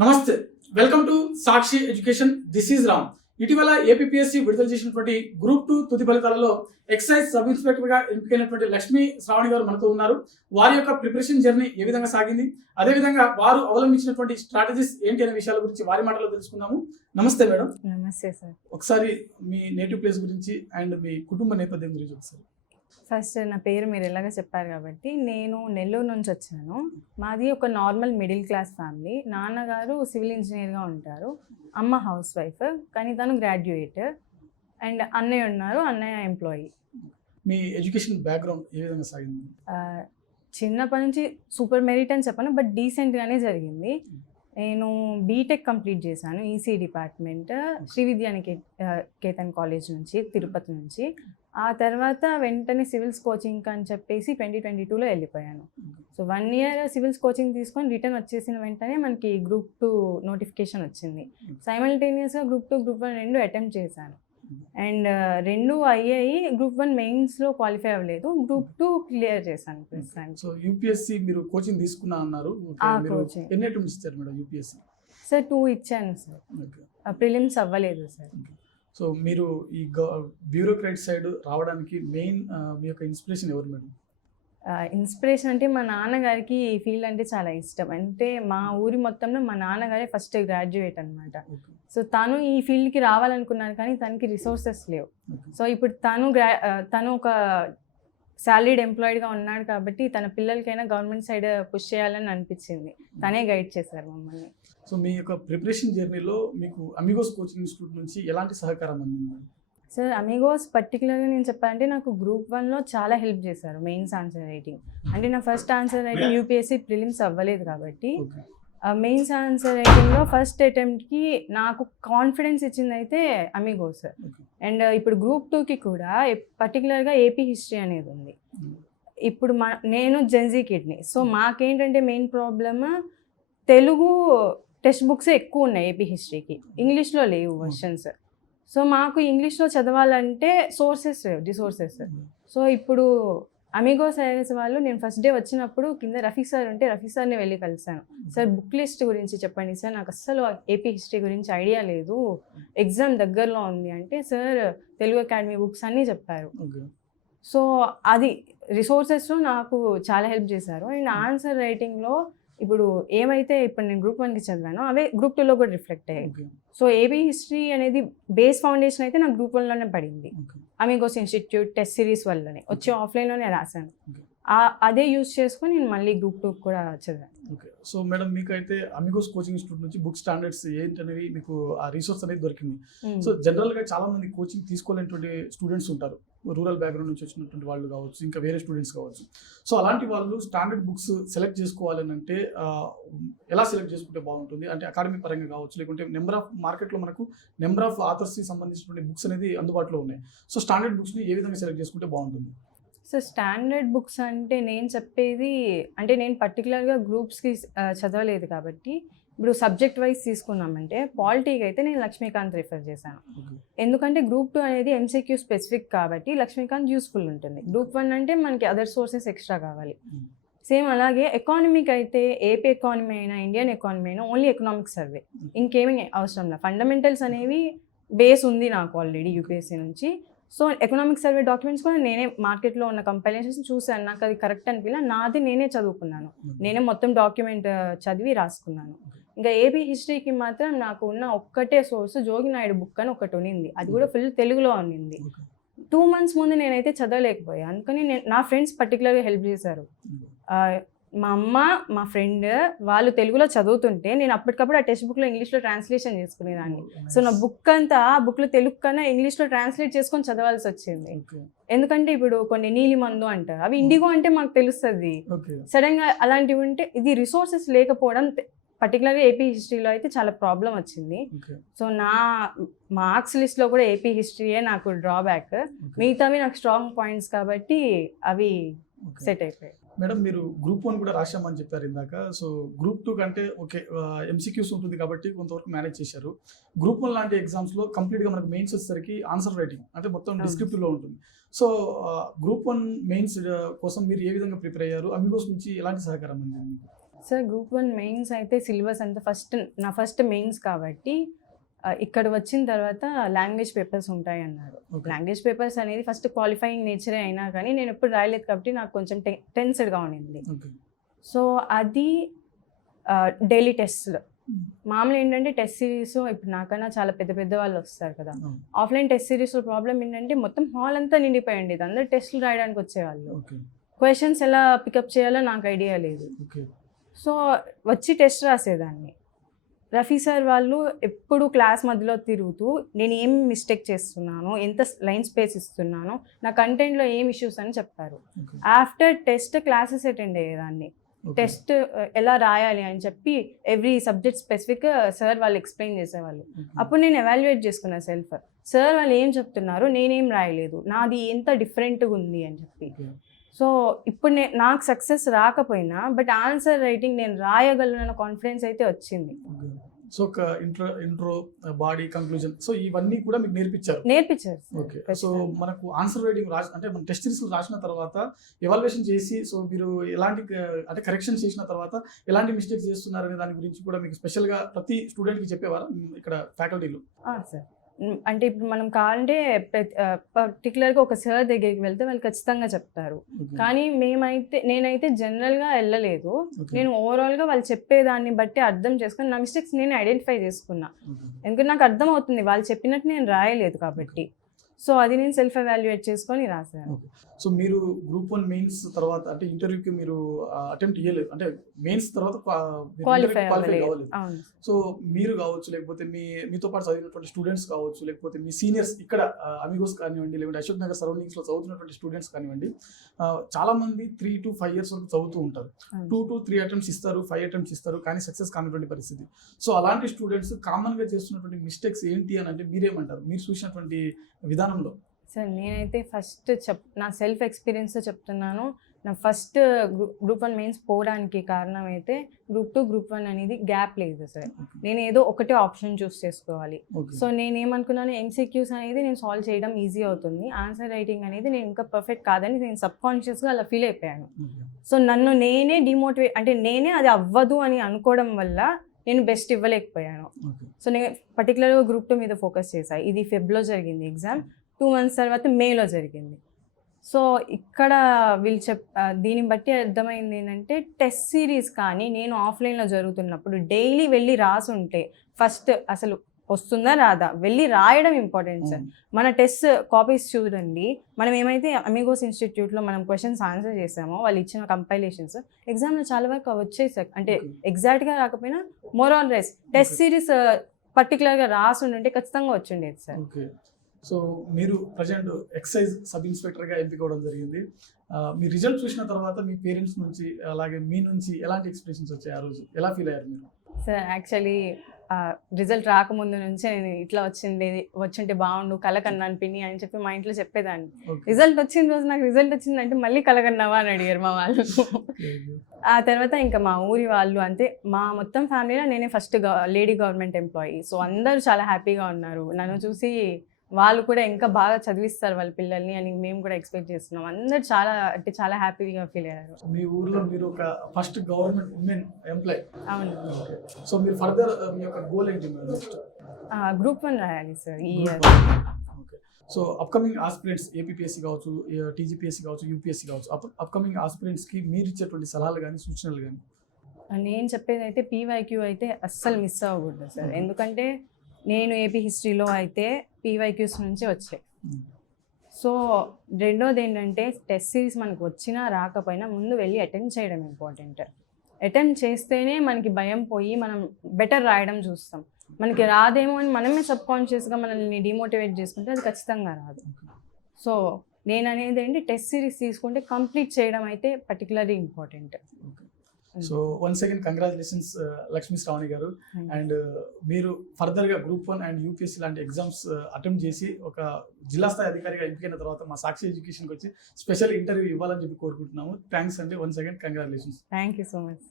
నమస్తే, welcome to Sakshi education. This is Ram. ఇటీవల APSC విడుదల చేసినటువంటి గ్రూప్ 2 తుది ఫలితాలలో ఎక్సైజ్ సబ్ ఇన్స్పెక్టర్ గా ఎంపికైనటువంటి లక్ష్మీ శ్రావణి గారు మనతో ఉన్నారు. వారి యొక్క ప్రిపరేషన్ జర్నీ ఏ విధంగా సాగింది, అదేవిధంగా వారు అవలంబించినటువంటి స్ట్రాటజీస్ ఏంటి అనే విషయాల గురించి వారి మాటలో తెలుసుకుందాము. నమస్తే మేడం. నమస్తే సార్. ఒకసారి మీ నేటివ్ ప్లేస్ గురించి అండ్ మీ కుటుంబ నేపథ్యం గురించి ఒకసారి. ఫస్ట్ నా పేరు మీరు ఎలాగ చెప్పారు కాబట్టి నేను నెల్లూరు నుంచి వచ్చాను. మాది ఒక నార్మల్ మిడిల్ క్లాస్ ఫ్యామిలీ. నాన్నగారు సివిల్ ఇంజనీర్గా ఉంటారు, అమ్మ హౌస్ వైఫ్, కానీ తను గ్రాడ్యుయేట్. అండ్ అన్నయ్య ఉన్నారు, అన్నయ్య ఎంప్లాయీ. మీ ఎడ్యుకేషన్ బ్యాక్గ్రౌండ్ ఏ విధంగా సాగింది? చిన్నప్పటి నుంచి సూపర్ మెరిట్ అని చెప్పను, బట్ డీసెంట్గానే జరిగింది. నేను బీటెక్ కంప్లీట్ చేశాను, EC department, Sree Vidyanikethan college నుంచి, తిరుపతి నుంచి. ఆ తర్వాత వెంటనే సివిల్స్ కోచింగ్ అని చెప్పేసి 2022లో వెళ్ళిపోయాను. సో 1 year సివిల్స్ కోచింగ్ తీసుకొని రిటర్న్ వచ్చేసిన వెంటనే మనకి గ్రూప్ 2 నోటిఫికేషన్ వచ్చింది. సైమల్టేనియస్గా గ్రూప్ 2, గ్రూప్ 1 రెండు అటెంప్ట్ చేశాను. అండ్ 2 అయ్యాయి. గ్రూప్ 1 మెయిన్స్లో క్వాలిఫై అవ్వలేదు, గ్రూప్ 2 క్లియర్ చేశాను ప్రస్తుతానికి. సో యూపీఎస్సీ మీరు కోచింగ్ తీసుకున్నా అన్నారు. ఎన్ని అటెంప్ట్స్ ఇచ్చారు మేడం యూపీఎస్సీ? సార్ 2 ఇచ్చాను సార్. ప్రిలిమ్స్ అవ్వలేదు సార్. సో మీరు ఈ బ్యూరోక్రాట్ సైడ్ రావడానికి మెయిన్ మీ యొక్క ఇన్స్పిరేషన్ ఎవరు మేడం? ఇన్స్పిరేషన్ అంటే మా నాన్నగారికి ఈ ఫీల్డ్ అంటే చాలా ఇష్టం. అంటే మా ఊరి మొత్తంలో మా నాన్నగారే ఫస్ట్ గ్రాడ్యుయేట్ అనమాట. సో తను ఈ ఫీల్డ్కి రావాలనుకున్నాను, కానీ తనకి రిసోర్సెస్ లేవు. సో ఇప్పుడు తను ఒక సాలరీడ్ ఎంప్లాయిడ్గా ఉన్నాడు కాబట్టి తన పిల్లలకైనా గవర్నమెంట్ సైడ్ పుష్ చేయాలని అనిపించింది. తనే గైడ్ చేశారు మమ్మల్ని. సో మీ యొక్క ప్రిపరేషన్ జర్నీలో మీకు అమిగోస్ కోచింగ్ ఇన్స్టిట్యూట్ నుంచి ఎలాంటి సహకారం అందింది? సార్ అమిగోస్ పర్టికులర్గా నేను చెప్పాలంటే నాకు గ్రూప్ 1లో చాలా హెల్ప్ చేశారు. మెయిన్స్ ఆన్సర్ రైటింగ్ అంటే నా first answer writing UPSC prelims అవ్వలేదు కాబట్టి మెయిన్స్ ఆన్సర్ రైటింగ్లో ఫస్ట్ అటెంప్ట్కి నాకు కాన్ఫిడెన్స్ ఇచ్చింది అయితే అమిగోస్. అండ్ ఇప్పుడు గ్రూప్ 2కి కూడా పర్టికులర్గా ఏపీ హిస్టరీ అనేది ఉంది. ఇప్పుడు నేను జెన్జీ కిడ్ని, సో మాకేంటంటే main problem Telugu text books ఎక్కువ ఉన్నాయి ఏపీ హిస్టరీకి, ఇంగ్లీష్లో లేవు వర్షన్స్. సో మాకు ఇంగ్లీష్లో చదవాలంటే రిసోర్సెస్. సో ఇప్పుడు అమిగోస్ ఐఎస్ వాళ్ళు నేను ఫస్ట్ డే వచ్చినప్పుడు కింద రఫీ సార్ ఉంటే రఫీ సార్ని వెళ్ళి కలిసాను. సార్ బుక్ లిస్ట్ గురించి చెప్పండి సార్, నాకు అస్సలు ఏపీ హిస్టరీ గురించి ఐడియా లేదు, ఎగ్జామ్ దగ్గరలో ఉంది అంటే సార్ తెలుగు అకాడమీ బుక్స్ అన్నీ చెప్పారు. సో అది రిసోర్సెస్లో నాకు చాలా హెల్ప్ చేశారు. అండ్ ఆన్సర్ రైటింగ్లో ఇప్పుడు ఏమైతే ఇప్పుడు నేను గ్రూప్ 1కి చదివానో అవే గ్రూప్ 2లో కూడా రిఫ్లెక్ట్ అయ్యాయి. సో ఏబీ హిస్టరీ అనేది బేస్ ఫౌండేషన్ అయితే నాకు గ్రూప్ 1లోనే పడింది. అమిగోస్ ఇన్స్టిట్యూట్ టెస్ట్ సిరీస్ వల్లనే వచ్చి ఆఫ్లైన్లోనే రాశాను. అదే యూజ్ చేసుకొని నేను మళ్ళీ గ్రూప్ 2 కూడా చదివాను. ఓకే. సో మేడం మీకు అయితే అమిగోస్ కోచింగ్ ఇన్స్టిట్యూట్ నుంచి బుక్ స్టాండర్డ్స్ ఏంటనేవి మీకు ఆ రిసోర్స్ అనేది దొరికింది. సో జనరల్గా చాలా మంది కోచింగ్ తీసుకోలేనటువంటి స్టూడెంట్స్ ఉంటారు, రూరల్ బ్యాక్గ్రౌండ్ నుంచి వచ్చినటువంటి వాళ్ళు కావచ్చు, ఇంకా వేరే స్టూడెంట్స్ కావచ్చు. సో అలాంటి వాళ్ళు స్టాండర్డ్ బుక్స్ సెలెక్ట్ చేసుకోవాలని అంటే ఎలా సెలెక్ట్ చేసుకుంటే బాగుంటుంది? అంటే అకాడమీ పరంగా కావచ్చు, లేకుంటే మార్కెట్లో మనకు నెంబర్ ఆఫ్ ఆథర్స్కి సంబంధించినటువంటి బుక్స్ అనేది అందుబాటులో ఉన్నాయి. సో స్టాండర్డ్ బుక్స్ని ఏ విధంగా సెలెక్ట్ చేసుకుంటే బాగుంటుంది? సో స్టాండర్డ్ బుక్స్ అంటే నేను చెప్పేది అంటే నేను పర్టికులర్గా గ్రూప్స్కి చదవలేదు కాబట్టి ఇప్పుడు సబ్జెక్ట్ వైజ్ తీసుకున్నామంటే పాలిటీకి అయితే నేను లక్ష్మీకాంత్ రిఫర్ చేశాను. ఎందుకంటే గ్రూప్ 2 అనేది ఎంసీక్యూ స్పెసిఫిక్ కాబట్టి లక్ష్మీకాంత్ యూస్ఫుల్ ఉంటుంది. గ్రూప్ 1 అంటే మనకి అదర్ సోర్సెస్ ఎక్స్ట్రా కావాలి. సేమ్ అలాగే ఎకానమీకి అయితే ఏపీ ఎకానమీ అయినా ఇండియన్ ఎకానమీ అయినా ఓన్లీ ఎకనామిక్ సర్వే, ఇంకేమీ అవసరం లేదు. ఫండమెంటల్స్ అనేవి బేస్ ఉంది నాకు ఆల్రెడీ యూపీఎస్సీ నుంచి. సో ఎకనామిక్ సర్వే డాక్యుమెంట్స్ కూడా నేనే మార్కెట్లో ఉన్న కంపైలేషన్స్ చూశాను, నాకు అది కరెక్ట్ అనిపించలే, నాది నేనే చదువుకున్నాను, నేనే మొత్తం డాక్యుమెంట్ చదివి రాసుకున్నాను. ఇంకా ఏపీ హిస్టరీకి మాత్రం నాకు ఉన్న ఒక్కటే సోర్స్ జోగినాయుడు బుక్ అని ఒకటి ఉన్నింది, అది కూడా ఫుల్ తెలుగులో ఉన్నింది. 2 months ముందు నేనైతే చదవలేకపోయా, అందుకని నా ఫ్రెండ్స్ పర్టికులర్గా హెల్ప్ చేశారు. మా అమ్మ, మా ఫ్రెండ్ వాళ్ళు తెలుగులో చదువుతుంటే నేను అప్పటికప్పుడు ఆ టెక్స్ట్ బుక్లో ఇంగ్లీష్లో ట్రాన్స్లేషన్ చేసుకునేదాన్ని. సో నా బుక్ అంతా ఆ బుక్లో తెలుగు కన్నా ఇంగ్లీష్లో ట్రాన్స్లేట్ చేసుకొని చదవాల్సి వచ్చింది. ఎందుకంటే ఇప్పుడు కొన్ని నీలి మందు అంటారు, అవి ఇండిగో అంటే మాకు తెలుస్తుంది. సడన్గా అలాంటివి ఉంటే ఇది రిసోర్సెస్ లేకపోవడం పర్టికులర్గా ఏపీ హిస్టరీలో అయితే చాలా ప్రాబ్లం వచ్చింది. సో నా మార్క్స్ లిస్ట్లో కూడా ఏపీ హిస్టరీయే నాకు డ్రాబ్యాక్, మిగతావి నాకు స్ట్రాంగ్ పాయింట్స్ కాబట్టి అవి సెట్ అయిపోయాయి. మేడం మీరు గ్రూప్ 1 కూడా రాశామని చెప్పారు ఇందాక. సో గ్రూప్ 2 కంటే ఓకే ఎంసీక్యూస్ ఉంటుంది కాబట్టి కొంతవరకు మేనేజ్ చేశారు. గ్రూప్ 1 లాంటి ఎగ్జామ్స్లో కంప్లీట్గా మనకు మెయిన్స్ వచ్చేసరికి ఆన్సర్ రైటింగ్ అంటే మొత్తం డిస్క్రిప్టివ్లో ఉంటుంది. సో గ్రూప్ 1 మెయిన్స్ కోసం మీరు ఏ విధంగా ప్రిపేర్ అయ్యారు? అమిగోస్ నుంచి ఎలాంటి సహకారం అందింది? సార్ గ్రూప్ 1 మెయిన్స్ అయితే సిలబస్ అంతా నా ఫస్ట్ మెయిన్స్ కాబట్టి ఇక్కడ వచ్చిన తర్వాత లాంగ్వేజ్ పేపర్స్ ఉంటాయి అన్నారు. లాంగ్వేజ్ పేపర్స్ అనేది ఫస్ట్ క్వాలిఫైయింగ్ నేచరే అయినా కానీ నేను ఎప్పుడు రాయలేదు కాబట్టి నాకు కొంచెం టెన్స్డ్గా ఉండింది. సో అది డైలీ టెస్ట్లు మామూలు ఏంటంటే టెస్ట్ సిరీస్ ఇప్పుడు నాకన్నా చాలా పెద్ద పెద్ద వాళ్ళు వస్తారు కదా, ఆఫ్లైన్ టెస్ట్ సిరీస్లో ప్రాబ్లం ఏంటంటే మొత్తం హాల్ అంతా నిండిపోయి ఉండేది, అందరు టెస్టులు రాయడానికి వచ్చేవాళ్ళు. క్వశ్చన్స్ ఎలా పికప్ చేయాలో నాకు ఐడియా లేదు. సో వచ్చి టెస్ట్ రాసేదాన్ని. రఫీ సార్ వాళ్ళు ఎప్పుడు క్లాస్ మధ్యలో తిరుగుతూ నేను ఏం మిస్టేక్ చేస్తున్నాను, ఎంత లైన్ స్పేస్ ఇస్తున్నాను, నా కంటెంట్లో ఏం ఇష్యూస్ అని చెప్పారు. ఆఫ్టర్ టెస్ట్ క్లాసెస్ అటెండ్ అయ్యేదాన్ని, టెస్ట్ ఎలా రాయాలి అని చెప్పి ఎవ్రీ సబ్జెక్ట్ స్పెసిఫిక్ సార్ వాళ్ళు ఎక్స్ప్లెయిన్ చేసేవాళ్ళు. అప్పుడు నేను ఎవాల్యుయేట్ చేసుకున్నా సెల్ఫ్, సార్ వాళ్ళు ఏం చెప్తున్నారు, నేనేం రాయలేదు, నాది ఎంత డిఫరెంట్గా ఉంది అని చెప్పి. సో ఇప్పుడు నాకు సక్సెస్ రాకపోయినా బట్ ఆన్సర్ రైటింగ్ నేను రాయగలను కాన్ఫిడెన్స్ అయితే వచ్చింది. సో ఒక ఇంట్రో బాడీ కంక్లూజన్, సో ఇవన్నీ కూడా మీకు నేర్పించారు. ఓకే, సో మనకు ఆన్సర్ రైటింగ్ అంటే మన టెస్ట్ సిరీస్ రాసిన తర్వాత ఎవాల్యుయేషన్ చేసి, సో మీరు ఎలాంటి అంటే కరెక్షన్ చేసిన తర్వాత ఎలాంటి మిస్టేక్స్ చేస్తున్నారు అనే దాని గురించి కూడా మీకు స్పెషల్గా ప్రతి స్టూడెంట్కి చెప్పేవారా ఇక్కడ ఫ్యాకల్టీలో? సార్ అంటే ఇప్పుడు మనం కావాలంటే పర్టికులర్గా ఒక సార్ దగ్గరికి వెళ్తే వాళ్ళు ఖచ్చితంగా చెప్తారు. కానీ నేనైతే జనరల్గా వెళ్ళలేదు. నేను ఓవరాల్గా వాళ్ళు చెప్పేదాన్ని బట్టి అర్థం చేసుకుని నా మిస్టేక్స్ నేను ఐడెంటిఫై చేసుకున్నా. ఎందుకంటే నాకు అర్థం అవుతుంది వాళ్ళు చెప్పినట్టు నేను రాయలేదు కాబట్టి. సో అది నేను సెల్ఫ్ ఎవాల్యుయేట్ చేసుకొని రాశాను. సో మీరు గ్రూప్ 1 మెయిన్స్ తర్వాత అంటే ఇంటర్వ్యూకి మీరు అటెంప్ట్ చేయలేదు, అంటే మెయిన్స్ తర్వాత క్వాలిఫై కావాలి. సో మీరు కావచ్చు, లేకపోతే మీతో పాటు చదివినటువంటి స్టూడెంట్స్ కావచ్చు, లేకపోతే మీ సీనియర్స్ ఇక్కడ అమిగోస్ కానివ్వండి, లేకపోతే అశోక్ నగర్ సరౌండింగ్స్లో చదువుతున్నటువంటి స్టూడెంట్స్ కానివ్వండి, చాలా మంది 3 to 5 years వరకు చదువుతూ ఉంటారు. 2 to 3 attempts ఇస్తారు, 5 attempts ఇస్తారు, కానీ సక్సెస్ కానిటువంటి పరిస్థితి. సో అలాంటి స్టూడెంట్స్ కామన్గా చేస్తున్నటువంటి మిస్టేక్స్ ఏంటి అని అంటే మీరేమంటారు, మీరు చూసినటువంటి విధానంలో? సార్ నేనైతే ఫస్ట్ నా సెల్ఫ్ ఎక్స్పీరియన్స్తో చెప్తున్నాను. నా ఫస్ట్ గ్రూప్ 1 మెయిన్స్ పోవడానికి కారణం అయితే గ్రూప్ 2 గ్రూప్ 1 అనేది గ్యాప్ లేదు సార్. నేను ఏదో ఒకటే ఆప్షన్ చూస్ చేసుకోవాలి. సో నేనేమనుకున్నాను, ఎంసీక్యూస్ అనేది నేను సాల్వ్ చేయడం ఈజీ అవుతుంది, ఆన్సర్ రైటింగ్ అనేది నేను ఇంకా పర్ఫెక్ట్ కాదని నేను సబ్ కాన్షియస్గా అలా ఫీల్ అయిపోయాను. సో నన్ను నేనే డిమోటివేట్, అంటే నేనే అది అవ్వదు అని అనుకోవడం వల్ల నేను బెస్ట్ ఇవ్వలేకపోయాను. సో నేను పర్టికులర్గా గ్రూప్ 2 మీద ఫోకస్ చేశాను. ఇది ఫెబ్లో జరిగింది ఎగ్జామ్, 2 months తర్వాత మేలో జరిగింది. సో ఇక్కడ వీళ్ళు దీన్ని బట్టి అర్థమైంది ఏంటంటే టెస్ట్ సిరీస్ కానీ నేను ఆఫ్లైన్లో జరుగుతున్నప్పుడు డైలీ వెళ్ళి రాసుంటే ఫస్ట్ అసలు వస్తుందా రాదా వెళ్ళి రాయడం ఇంపార్టెంట్ సార్. మన టెస్ట్ కాపీస్ చూడండి, మనం ఏమైతే అమిగోస్ ఇన్స్టిట్యూట్లో మనం క్వశ్చన్స్ ఆన్సర్ చేసామో వాళ్ళు ఇచ్చిన కంపైలేషన్స్ ఎగ్జామ్లో చాలా వరకు వచ్చాయి సార్. అంటే ఎగ్జాక్ట్గా రాకపోయినా more on less test series పర్టికులర్గా రాసుంటే ఖచ్చితంగా వచ్చిండేది సార్. సో మీరు ప్రజెంట్ ఎక్సైజ్ సబ్ ఇన్స్పెక్టర్గా ఎంపిక అవ్వడం జరిగింది. మీ రిజల్ట్ చూసిన తర్వాత మీ పేరెంట్స్ నుంచి అలాగే మీ నుంచి ఎలాంటి ఎక్స్ప్రెషన్స్ వచ్చాయి, ఆ రోజు ఎలా ఫీల్ అయ్యారు మీరు? సార్ యాక్చువల్లీ రిజల్ట్ రాకముందు నుంచే నేను ఇట్లా వచ్చుంటే బాగుండు, కలకన్నాను పిన్ని అని చెప్పి మా ఇంట్లో చెప్పేదాన్ని. రిజల్ట్ వచ్చిన రోజు నాకు రిజల్ట్ వచ్చిందంటే మళ్ళీ కలకన్నావా అని అడిగారు మా వాళ్ళు. ఆ తర్వాత ఇంకా మా ఊరి వాళ్ళు, అంటే మా మొత్తం ఫ్యామిలీలో నేనే first lady government employee. So అందరూ చాలా హ్యాపీగా ఉన్నారు నన్ను చూసి. వాళ్ళు కూడా ఇంకా బాగా చదివిస్తారు వాళ్ళ పిల్లల్ని అని మేము కూడా ఎక్స్పెక్ట్ చేస్తున్నాం. అందరు చాలా హ్యాపీగా ఫీల్ అయ్యారు. మీ ఊర్లో మీరు ఒక ఫస్ట్ గవర్నమెంట్ ఉమెన్ ఎంప్లాయ్. అవును. సో మీరు ఫర్దర్ మీ యొక్క గోల్ ఏంటి? గ్రూప్ 1 రాయాలి సార్ ఈ year. So upcoming aspirants APPSC కావచ్చు, టీజీపీఎస్సీ కావచ్చు, యూపీఎస్సీ కావచ్చు, అప్కమింగ్ ఆస్పిరెంట్స్కి మీరు ఇచ్చేటువంటి సలహాలు కానీ సూచనలు కానీ? నేను చెప్పేది అయితే పీవైక్యూ అయితే అస్సలు మిస్ అవ్వకూడదు సార్. ఎందుకంటే నేను ఏపీ హిస్టరీలో అయితే పీవైక్యూస్ నుంచి వచ్చాయి. సో రెండోది ఏంటంటే టెస్ట్ సిరీస్ మనకు వచ్చినా రాకపోయినా ముందు వెళ్ళి అటెండ్ చేయడం ఇంపార్టెంట్. అటెండ్ చేస్తేనే మనకి భయం పోయి మనం బెటర్ రాయడం చూస్తాం. మనకి రాదేమో అని మనమే సబ్ కాన్షియస్గా మనల్ని డిమోటివేట్ చేసుకుంటే అది ఖచ్చితంగా రాదు. సో నేను అనేది ఏంటి, టెస్ట్ సిరీస్ తీసుకుంటే కంప్లీట్ చేయడం అయితే particularly important. So once again congratulations Lakshmi Sravani గారు. అండ్ మీరు ఫర్దర్గా గ్రూప్ 1 అండ్ యూపీఎస్సీ లాంటి ఎగ్జామ్స్ అటెంప్ట్ చేసి ఒక జిల్లా స్థాయి అధికారిగా ఎంపికైన తర్వాత మా సాక్షి ఎడ్యుకేషన్కి వచ్చి స్పెషల్ ఇంటర్వ్యూ ఇవ్వాలని చెప్పి కోరుకుంటున్నాము. థ్యాంక్స్ అండి, once again congratulations. Thank you so much.